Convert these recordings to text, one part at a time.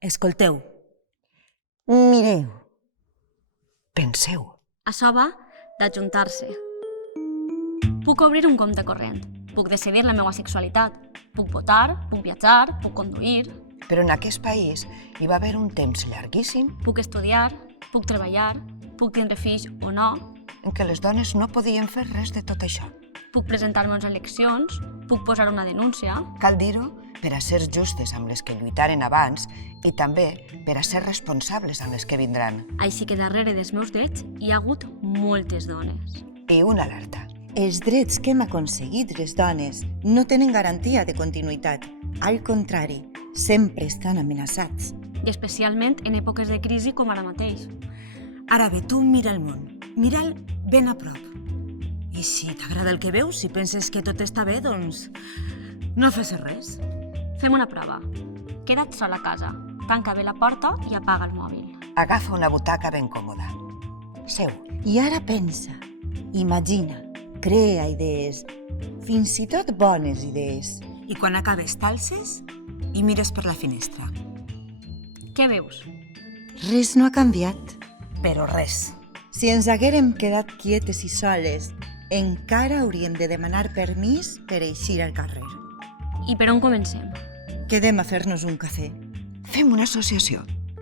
Escolteu. Mireu. Penseu. Això va d'ajuntar-se. Puc obrir un compte corrent, puc decidir la meva sexualitat, puc votar, puc viatjar, puc conduir, Però en aquest país hi va haver un temps llarguíssim puc estudiar, puc treballar, puc tindre fills o no, en què les dones no podien fer res de tot això. puc presentar-me a unes eleccions, puc posar una denúncia. Cal dir-ho per a ser justes amb les que lluitaren abans i també per a ser responsables amb les que vindran. Així que darrere dels meus drets hi ha hagut moltes dones. I una alerta. Els drets que hem aconseguit les dones no tenen garantia de continuïtat. Al contrari, sempre estan amenaçats. I especialment en èpoques de crisi com ara mateix. Ara bé, tu mira el món. Mira'l ben a prop. I si t'agrada el que veus, si penses que tot està bé, doncs no fes res. Fem una prova. Queda't sol a casa, tanca bé la porta i apaga el mòbil. Agafa una butaca ben còmoda. Seu. I ara pensa, imagina, crea idees, fins i tot bones idees. I quan acabes t'alces i mires per la finestra. Què veus? Res no ha canviat. Però res. Si ens haguérem quedat quietes i soles, encara hauríem de demanar permís per eixir al carrer. I per on comencem? Quedem a fer-nos un cafè. Fem una associació.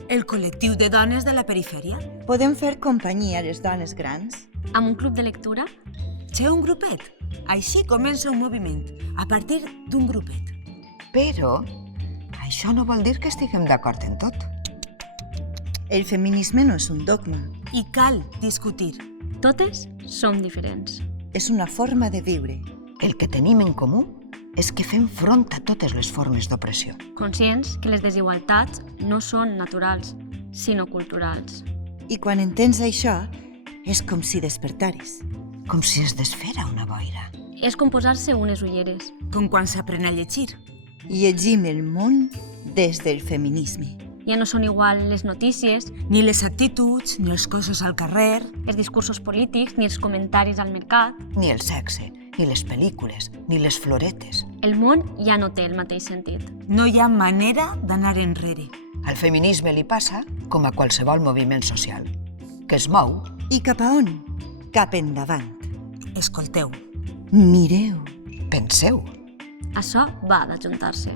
El col·lectiu de dones de la perifèria. Podem fer companyia a les dones grans. Amb un club de lectura? Xeu un grupet. Així comença un moviment, a partir d'un grupet. Però això no vol dir que estiguem d'acord en tot. El feminisme no és un dogma, I cal discutir. Totes som diferents. és una forma de viure. El que tenim en comú és que fem front a totes les formes d'opressió. Conscients que les desigualtats no són naturals, sinó culturals. I quan entens això, és com si despertares. Com si es desfera una boira. És com posar-se unes ulleres. Com quan s'aprèn a llegir. Llegim el món des del feminisme. Ja no són igual les notícies, Ni les actituds, ni els cossos al carrer. els discursos polítics, ni els comentaris al mercat. Ni el sexe, ni les pel·lícules, ni les floretes. El món ja no té el mateix sentit. No hi ha manera d'anar enrere. Al feminisme li passa com a qualsevol moviment social, que es mou I cap a on? Cap endavant. Escolteu. Mireu. penseu. Això va d'ajuntar-se.